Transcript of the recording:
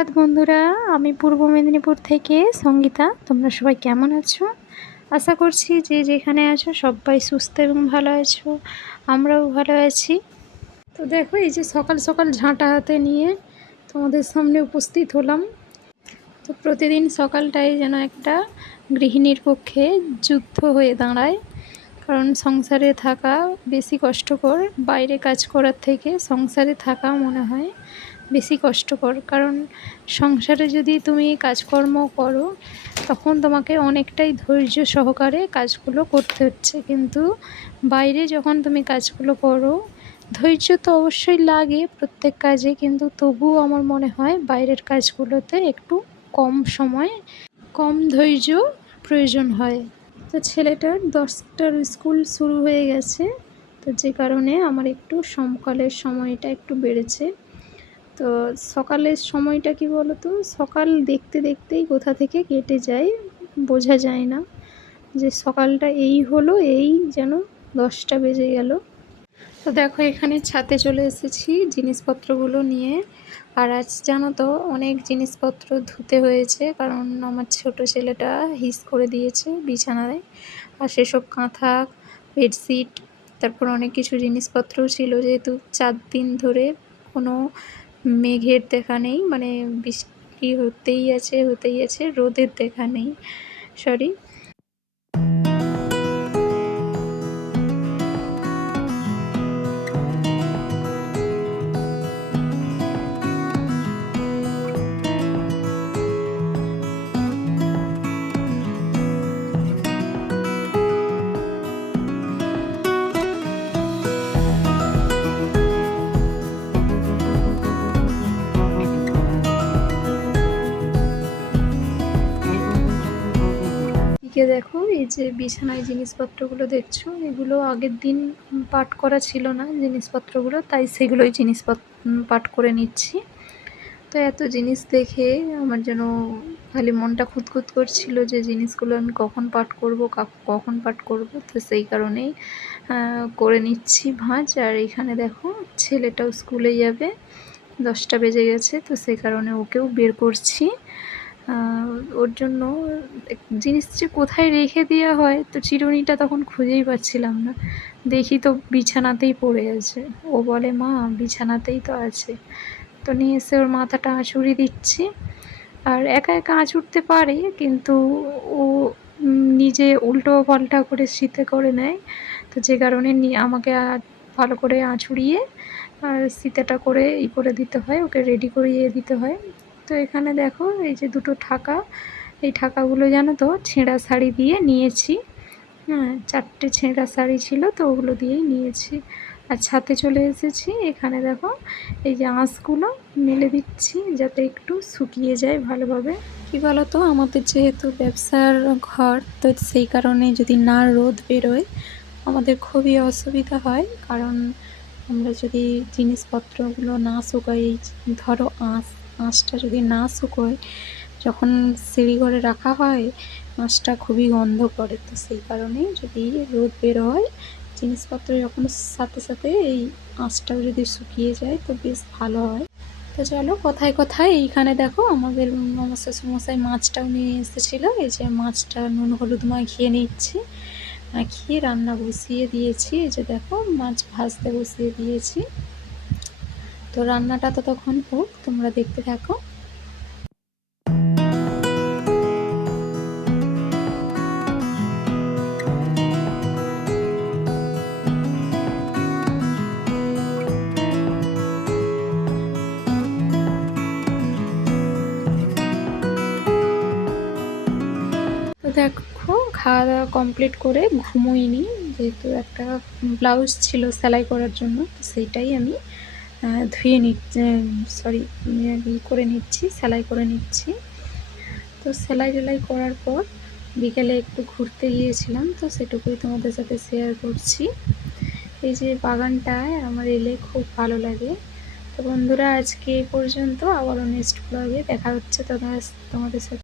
সুপ্রভাত বন্ধুরা, আমি পূর্ব মেদিনীপুর থেকে সঙ্গীতা। তোমরা সবাই কেমন আছো? আশা করছি যে যেখানে আছো সবাই সুস্থ এবং ভালো আছো। আমরাও ভালো আছি। তো দেখো, এই যে সকাল সকাল ঝাঁটা হাতে নিয়ে তোমাদের সামনে উপস্থিত হলাম। তো প্রতিদিন সকালটাই যেন একটা গৃহিণীর পক্ষে যুদ্ধ হয়ে দাঁড়ায়, কারণ সংসারে থাকা বেশি কষ্টকর। বাইরে কাজ করার থেকে সংসারে থাকা মনে হয় বেশি কষ্টকর, কারণ সংসারে যদি তুমি কাজকর্ম করো তখন তোমাকে অনেকটাই ধৈর্য সহকারে কাজগুলো করতে হচ্ছে, কিন্তু বাইরে যখন তুমি কাজগুলো করো ধৈর্য তো অবশ্যই লাগে প্রত্যেক কাজে, কিন্তু তবুও আমার মনে হয় বাইরের কাজগুলোতে একটু কম সময় কম ধৈর্য প্রয়োজন হয়। তো ছেলেটার 10টার স্কুল শুরু হয়ে গেছে, তো যে কারণে আমার একটু সকালের সময়টা একটু বেড়েছে। তো সকালের সময়টা কি বলো তো, সকাল দেখতে দেখতেই কোথা থেকে কেটে যায় বোঝা যায় না, যে সকালটা এই হলো, এই যেন 10টা বেজে গেল। তো দেখো, এখানে ছাদে চলে এসেছি জিনিসপত্রগুলো নিয়ে। আর আজ জানো তো অনেক জিনিসপত্র ধুতে হয়েছে, কারণ আমার ছোট ছেলেটা হিস করে দিয়েছে বিছানায়। আর সেসব কাঁথা, বেডশিট, তারপর অনেক কিছু জিনিসপত্রও ছিল, যেহেতু 4 দিন ধরে কোনো মেঘের দেখা নেই, মানে বৃষ্টি হতেই আছে, রোদের দেখা নেই, সরি। এদিকে দেখো, এই যে বিছানায় জিনিসপত্রগুলো দেখছো, এগুলো আগের দিন পাট করা ছিল না জিনিসপত্রগুলো, তাই সেগুলোই পাট করে নিচ্ছি। তো এত জিনিস দেখে আমার যেন খালি মনটা খুঁতখুত করছিল, যে জিনিসগুলো আমি কখন পাট করব, কখন পাট করব। তো সেই কারণেই করে নিচ্ছি ভাঁজ। আর এখানে দেখো, ছেলেটাও স্কুলে যাবে, 10টা বেজে গেছে, তো সেই কারণে ওকেও বের করছি। ওর জন্য জিনিস যে কোথায় রেখে দেওয়া হয়, তো চিরুনিটা তখন খুঁজেই পাচ্ছিলাম না। দেখি তো বিছানাতেই পড়ে আছে। ও বলে, মা বিছানাতেই তো আছে। তো নিয়ে এসে ওর মাথাটা আঁচুড়ি দিচ্ছি। আর একা একা আঁচুড়তে পারে, কিন্তু ও নিজে উল্টো পাল্টা করে শীতে করে নেয়। তো যে কারণে আমাকে ভালো করে আঁচুড়িয়ে আর শীতেটা করে করে দিতে হয়, ওকে রেডি করিয়ে দিতে হয়। তো এখানে দেখো, এই যে দুটো ঠাকা, এই ঠাকাগুলো জানো তো ছেঁড়া শাড়ি দিয়ে নিয়েছি। হ্যাঁ, 4টে ছেঁড়া শাড়ি ছিল, তো ওগুলো দিয়েই নিয়েছি। আর ছাদে চলে এসেছি। এখানে দেখো, এই যে আঁশগুলো মেলে দিচ্ছি যাতে একটু শুকিয়ে যায় ভালোভাবে। কি বলো তো, আমাদের যেহেতু ব্যবসার ঘর, তো সেই কারণে যদি না রোদ বেরোয় আমাদের খুবই অসুবিধা হয়, কারণ আমরা যদি জিনিসপত্রগুলো না শুকাই, ধরো আঁশটা যদি না শুকোয়, যখন সিঁড়িঘরে রাখা হয় আঁশটা খুবই গন্ধ করে। তো সেই কারণেই যদি রোদ বের হয়, জিনিসপত্র যখন সাথে সাথে এই আঁশটাও যদি শুকিয়ে যায় তো বেশ ভালো হয়। তো চলো, কথায় কথায় এইখানে দেখো, আমার শ্বশুরমশাই মাছটাও নিয়ে এসেছিলো। এই যে মাছটা নুন হলুদ মাখিয়ে নিচ্ছি, মাখিয়ে রান্না বসিয়ে দিয়েছি। এই যে দেখো, মাছ ভাজতে বসিয়ে দিয়েছি। তো রান্নাটা তো তখন হোক, তোমরা দেখতে থাকো। তো দেখো, খাওয়া দাওয়া কমপ্লিট করে ঘুমোইনি, যেহেতু একটা ব্লাউজ ছিল সেলাই করার জন্য, তো সেইটাই আমি ধুয়ে নিচ্ছি, সরি করে নিচ্ছি, সেলাই করে নিচ্ছি। তো সেলাই টেলাই করার পর বিকেলে একটু ঘুরতে গিয়েছিলাম, তো সেটুকুই তোমাদের সাথে শেয়ার করছি। এই যে বাগানটায় আমার এলে খুব ভালো লাগে। তো বন্ধুরা, আজকে এই পর্যন্ত, আবারও নেক্সট ব্লগে দেখা হচ্ছে তোমাদের সাথে।